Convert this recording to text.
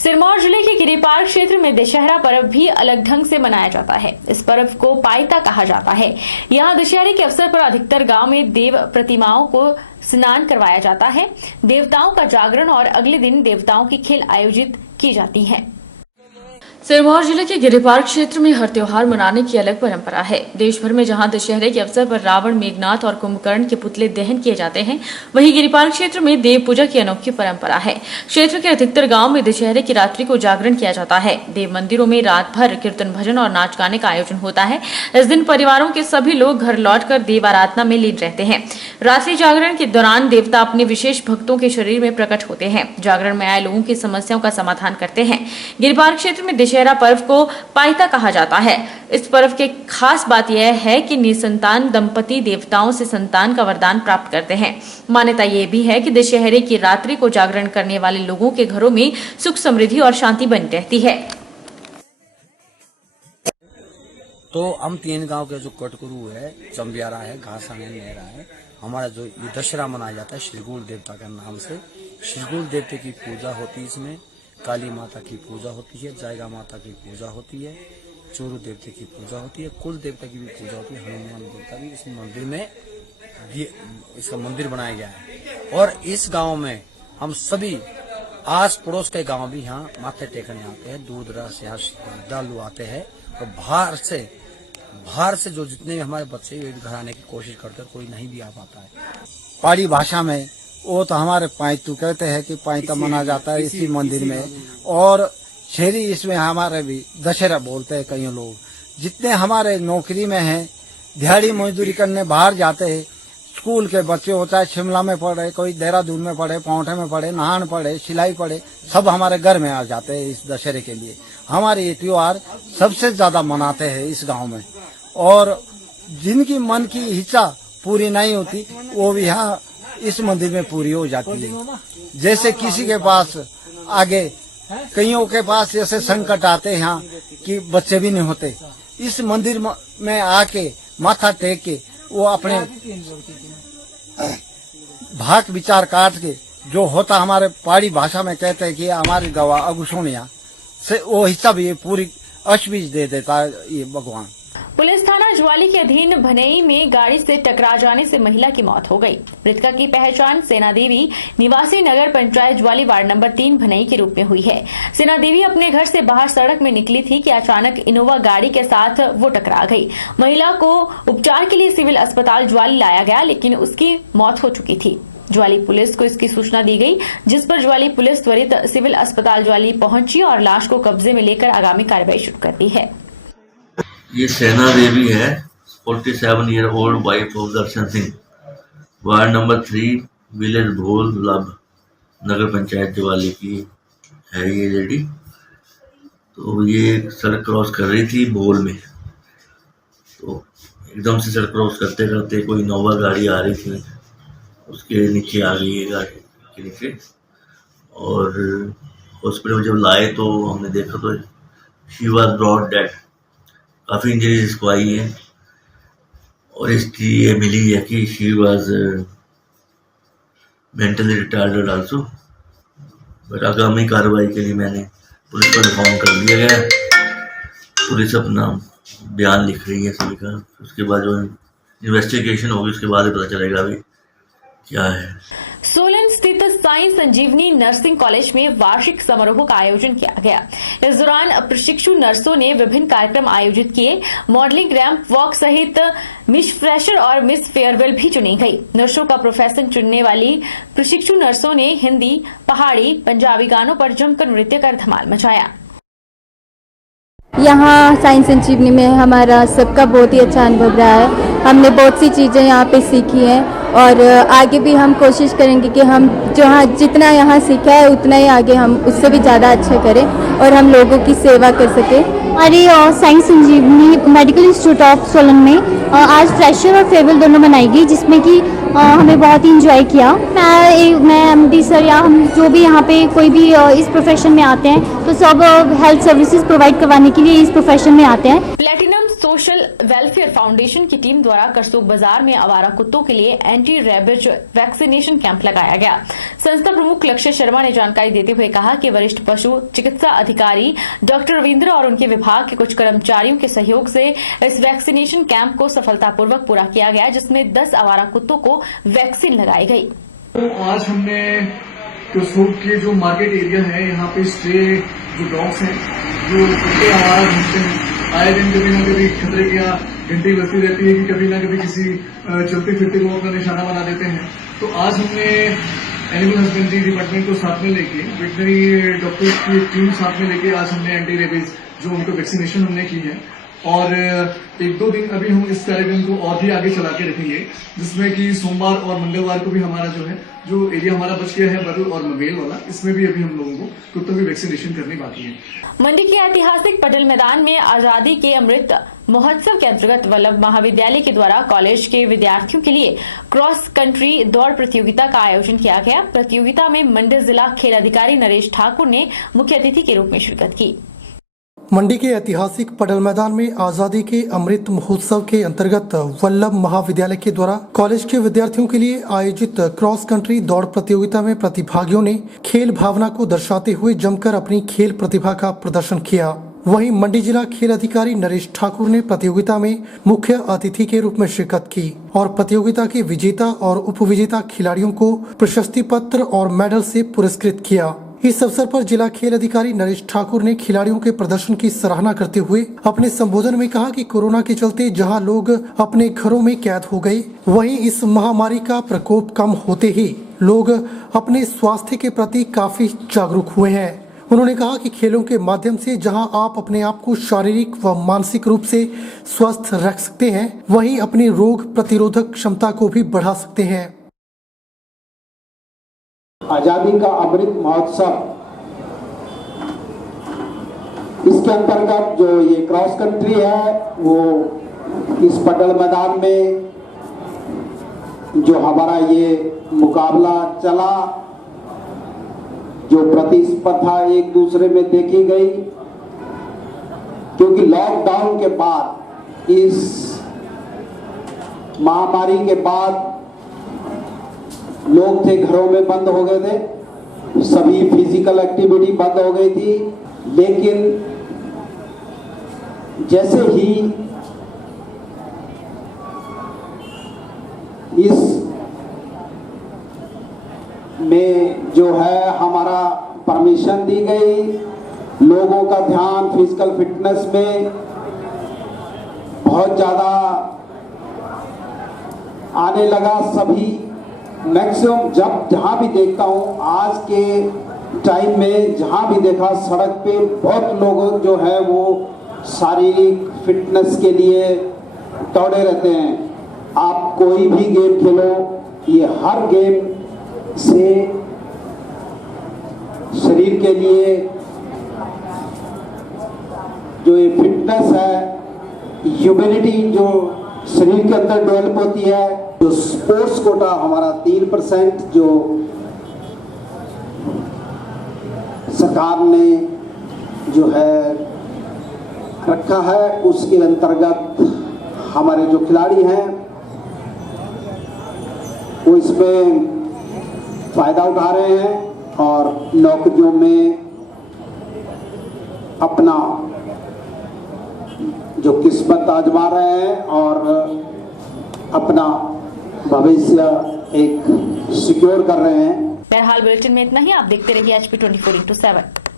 सिरमौर जिले के गिरिपार क्षेत्र में दशहरा पर्व भी अलग ढंग से मनाया जाता है। इस पर्व को पायता कहा जाता है। यहाँ दशहरे के अवसर पर अधिकतर गांव में देव प्रतिमाओं को स्नान करवाया जाता है। देवताओं का जागरण और अगले दिन देवताओं की खेल आयोजित की जाती है। सिरमौर जिले के गिरिपार क्षेत्र में हर त्योहार मनाने की अलग परंपरा है। देश भर में जहां दशहरे के अवसर पर रावण, मेघनाथ और कुंभकर्ण के पुतले दहन किए जाते हैं, वहीं गिरिपार क्षेत्र में देव पूजा की अनोखी परंपरा है। क्षेत्र के अधिकतर गांव में दशहरे की रात्रि को जागरण किया जाता है। देव मंदिरों में रात भर कीर्तन भजन और नाच गाने का आयोजन होता है। इस दिन परिवारों के सभी लोग घर लौटकर देव आराधना में लीन रहते हैं। रात्रि जागरण के दौरान देवता अपने विशेष भक्तों के शरीर में प्रकट होते हैं। जागरण में आए लोगों की समस्याओं का समाधान करते हैं। गिरिपार क्षेत्र में दशहरा पर्व को पायता कहा जाता है। इस पर्व के खास बात यह है कि निसंतान दंपति देवताओं से संतान का वरदान प्राप्त करते हैं। मान्यता यह भी है कि दशहरे की रात्रि को जागरण करने वाले लोगों के घरों में सुख समृद्धि और शांति बनी रहती है। तो हम 3 गांव के जो कटकुरु है, चंबियारा है, घासाने, नेहरा है, हमारा जो ये दशहरा मनाया जाता है श्रीगुल देवता के नाम से। श्रीगुल देवते की पूजा होती है। इसमें काली माता की पूजा होती है, जायगा माता की पूजा होती है, चोरू देवते की पूजा होती है, कुल देवता की भी पूजा होती है, हनुमान देवता भी इस मंदिर में इसका मंदिर बनाया गया है। और इस गांव में हम सभी आस पड़ोस के गांव भी यहाँ माथे टेकने आते हैं। दूर दराज से यहाँ श्रद्धालु आते हैं और बाहर से जो जितने भी हमारे बच्चे घर आने की कोशिश करते हैं, कोई नहीं भी आ पाता है। पहाड़ी भाषा में वो तो हमारे पायतू कहते हैं कि पायता मना जाता है इसी मंदिर में। और शहरी इसमें हमारे भी दशहरा बोलते हैं कई लोग। जितने हमारे नौकरी में हैं, दिहाड़ी मजदूरी करने बाहर जाते हैं, स्कूल के बच्चे होता है, शिमला में पढ़े, कोई देहरादून में पढ़े, पौंठे में पढ़े, नाहन पढ़े, सिलाई पढ़े, सब हमारे घर में आ जाते हैं इस दशहरे के लिए। हमारे ये त्योहार सबसे ज्यादा मनाते हैं इस गाँव में। और जिनकी मन की इच्छा पूरी नहीं होती वो भी यहाँ इस मंदिर में पूरी हो जाती है। जैसे किसी के पास आगे कईयों के पास जैसे संकट आते हैं यहाँ कि बच्चे भी नहीं होते, इस मंदिर में आके माथा टेक के वो अपने भाग विचार काट के जो होता, हमारे पहाड़ी भाषा में कहते हैं कि हमारी गवा अगुसोनिया से वो हिस्सा भी पूरी अशबीज दे देता है ये भगवान। पुलिस थाना ज्वाली के अधीन भनई में गाड़ी से टकरा जाने से महिला की मौत हो गई। मृतका की पहचान सेना देवी निवासी नगर पंचायत ज्वाली वार्ड नंबर 3 भनई के रूप में हुई है। सेना देवी अपने घर से बाहर सड़क में निकली थी कि अचानक इनोवा गाड़ी के साथ वो टकरा गई। महिला को उपचार के लिए सिविल अस्पताल ज्वाली लाया गया, लेकिन उसकी मौत हो चुकी थी। ज्वाली पुलिस को इसकी सूचना दी गई, जिस पर ज्वाली पुलिस त्वरित सिविल अस्पताल ज्वाली पहुंची और लाश को कब्जे में लेकर आगामी कार्रवाई शुरू कर दी है। ये सेना देवी है, 47 year old wife of Darshan Singh, ward number 3 village भोल लब नगर पंचायत ज्वाली की है ये लेडी। तो ये सड़क क्रॉस कर रही थी भोल में, तो एकदम से सड़क क्रॉस करते करते कोई इनोवा गाड़ी आ रही थी, उसके नीचे आ गई है गाड़ी के नीचे। और हॉस्पिटल में जब लाए तो हमने देखा तो शी वाज ब्रॉट डेड। काफ़ी इंजरीज इसको आई है और इसकी ये मिली है कि she was mentally retarded also. But आगामी कार्रवाई के लिए मैंने पुलिस को इन्फॉर्म कर दिया गया। पुलिस अपना बयान लिख रही है सभी का, उसके बाद जो इन्वेस्टिगेशन होगी उसके बाद पता चलेगा अभी क्या है। सोलन स्थित साई संजीवनी नर्सिंग कॉलेज में वार्षिक समारोह का आयोजन किया गया। इस दौरान प्रशिक्षु नर्सों ने विभिन्न कार्यक्रम आयोजित किए। मॉडलिंग, रैंप वॉक सहित मिस फ्रेशर और मिस फेयरवेल भी चुनी गई। नर्सों का प्रोफेशन चुनने वाली प्रशिक्षु नर्सों ने हिंदी, पहाड़ी, पंजाबी गानों पर जमकर नृत्य कर धमाल मचाया। यहाँ साई संजीवनी में हमारा सबका बहुत ही अच्छा अनुभव रहा है। हमने बहुत सी चीज़ें यहाँ पे सीखी हैं और आगे भी हम कोशिश करेंगे कि हम जितना यहाँ सीखा है उतना ही आगे हम उससे भी ज़्यादा अच्छा करें और हम लोगों की सेवा कर सकें। हमारी साई संजीवनी मेडिकल इंस्टीट्यूट ऑफ सोलन में आज फ्रेशर और फेयरवेल दोनों मनाई गई, जिसमें कि हमें बहुत ही इंजॉय किया। मैं एमडी सर या हम जो भी यहाँ पे कोई भी इस प्रोफेशन में आते हैं तो सब हेल्थ सर्विसेज प्रोवाइड करवाने के लिए इस प्रोफेशन में आते हैं। प्लेटिनम सोशल वेलफेयर फाउंडेशन की टीम द्वारा करसोग बाजार में आवारा कुत्तों के लिए एंटी रैबिज वैक्सीनेशन कैंप लगाया गया। संस्था प्रमुख लक्ष्य शर्मा ने जानकारी देते हुए कहा कि वरिष्ठ पशु चिकित्सा अधिकारी डॉक्टर रविंद्र और उनके विभाग के कुछ कर्मचारियों के सहयोग से इस वैक्सीनेशन कैंप को सफलतापूर्वक पूरा किया गया, जिसमें 10 आवारा कुत्तों को वैक्सीन लगाई गई। तो आज हमने करसोग के जो मार्केट एरिया है, यहाँ पे स्ट्रे जो डॉग्स हैं, जो कुत्ते आवारा घूमते हैं, आए दिन कभी न कभी खतरे की घंटी बजती रहती है कि कभी न कभी किसी चलते फिरते को अपना निशाना बना देते हैं। तो आज हमने एनिमल हस्बेंड्री डिपार्टमेंट को साथ में लेके, वेटनरी डॉक्टर्स की एक टीम साथ में लेके आज हमने एंटी रेबीज जो उनको वैक्सीनेशन हमने की है। और 1-2 दिन अभी हम इस कार्यक्रम को और भी आगे चला के रखेंगे, जिसमें कि सोमवार और मंगलवार को भी हमारा जो एरिया हमारा बच गया है बरुल और मवेल वाला, इसमें भी अभी हम लोगों को कुत्तों की वैक्सीनेशन करनी बाकी है। मंडी के ऐतिहासिक पटेल मैदान में आजादी के अमृत महोत्सव के अंतर्गत वल्लभ महाविद्यालय के द्वारा कॉलेज के विद्यार्थियों के लिए क्रॉस कंट्री दौड़ प्रतियोगिता का आयोजन किया गया। प्रतियोगिता में मंडी जिला खेल अधिकारी नरेश ठाकुर ने मुख्य अतिथि के रूप में शिरकत की। मंडी के ऐतिहासिक पटेल मैदान में आजादी के अमृत महोत्सव के अंतर्गत वल्लभ महाविद्यालय के द्वारा कॉलेज के विद्यार्थियों के लिए आयोजित क्रॉस कंट्री दौड़ प्रतियोगिता में प्रतिभागियों ने खेल भावना को दर्शाते हुए जमकर अपनी खेल प्रतिभा का प्रदर्शन किया। वहीं मंडी जिला खेल अधिकारी नरेश ठाकुर ने प्रतियोगिता में मुख्य अतिथि के रूप में शिरकत की और प्रतियोगिता के विजेता और उपविजेता खिलाड़ियों को प्रशस्ति पत्र और मेडल से पुरस्कृत किया। इस अवसर पर जिला खेल अधिकारी नरेश ठाकुर ने खिलाड़ियों के प्रदर्शन की सराहना करते हुए अपने संबोधन में कहा कि कोरोना के चलते जहां लोग अपने घरों में कैद हो गए, वहीं इस महामारी का प्रकोप कम होते ही लोग अपने स्वास्थ्य के प्रति काफी जागरूक हुए हैं। उन्होंने कहा कि खेलों के माध्यम से जहां आप अपने आप को शारीरिक व मानसिक रूप से स्वस्थ रख सकते हैं, वहीं अपनी रोग प्रतिरोधक क्षमता को भी बढ़ा सकते हैं। आजादी का अमृत महोत्सव, इसके अंतर्गत जो ये क्रॉस कंट्री है, वो इस पटेल मैदान में जो हमारा ये मुकाबला चला, जो प्रतिस्पर्धा एक दूसरे में देखी गई, क्योंकि लॉकडाउन के बाद, इस महामारी के बाद लोग थे घरों में बंद हो गए थे, सभी फिजिकल एक्टिविटी बंद हो गई थी। लेकिन जैसे ही इस में जो है हमारा परमिशन दी गई, लोगों का ध्यान फिजिकल फिटनेस में बहुत ज्यादा आने लगा। सभी मैक्सिमम जहां भी देखता हूं, आज के टाइम में जहां भी देखा, सड़क पे बहुत लोग जो है वो शारीरिक फिटनेस के लिए दौड़े रहते हैं। आप कोई भी गेम खेलो, ये हर गेम से शरीर के लिए जो ये फिटनेस है, ह्यूमैनिटी जो शरीर के अंदर डेवलप होती है। जो स्पोर्ट्स कोटा हमारा 3% जो सरकार ने जो है रखा है, उसके अंतर्गत हमारे जो खिलाड़ी हैं वो इसमें फायदा उठा रहे हैं और नौकरियों में अपना जो किस्मत आजमा रहे हैं और अपना भविष्य एक सिक्योर कर रहे हैं। बहरहाल बुलेटिन में इतना ही। आप देखते रहिए HP 24x7।